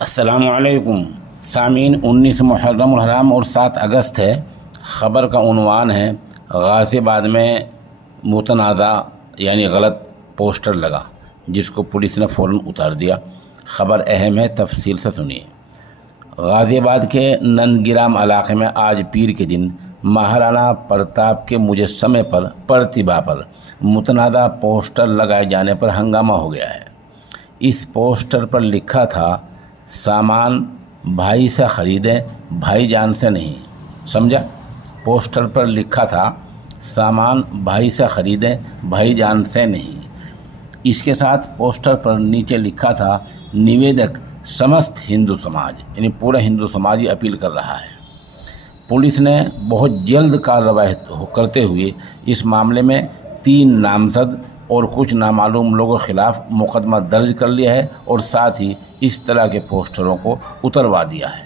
السلام علیکم سامعین، 19 محرم الحرام اور 7 اگست ہے۔ خبر کا عنوان ہے غازی آباد میں متنازع یعنی غلط پوسٹر لگا، جس کو پولیس نے فوراً اتار دیا۔ خبر اہم ہے، تفصیل سے سنیے۔ غازی آباد کے نندگرام علاقے میں آج پیر کے دن مہارانا پرتاپ کے مجسمے پر پرتیبھا پر متنازع پوسٹر لگائے جانے پر ہنگامہ ہو گیا ہے۔ اس پوسٹر پر لکھا تھا، سامان بھائی سے خریدیں، بھائی جان سے نہیں۔ سمجھا؟ پوسٹر پر لکھا تھا، سامان بھائی سے خریدیں، بھائی جان سے نہیں۔ اس کے ساتھ پوسٹر پر نیچے لکھا تھا، نویدک سمست ہندو سماج، یعنی پورا ہندو سماج یہ اپیل کر رہا ہے۔ پولیس نے بہت جلد کارروائی کرتے ہوئے اس معاملے میں 3 نامزد اور کچھ نامعلوم لوگوں کے خلاف مقدمہ درج کر لیا ہے اور ساتھ ہی اس طرح کے پوسٹروں کو اتروا دیا ہے۔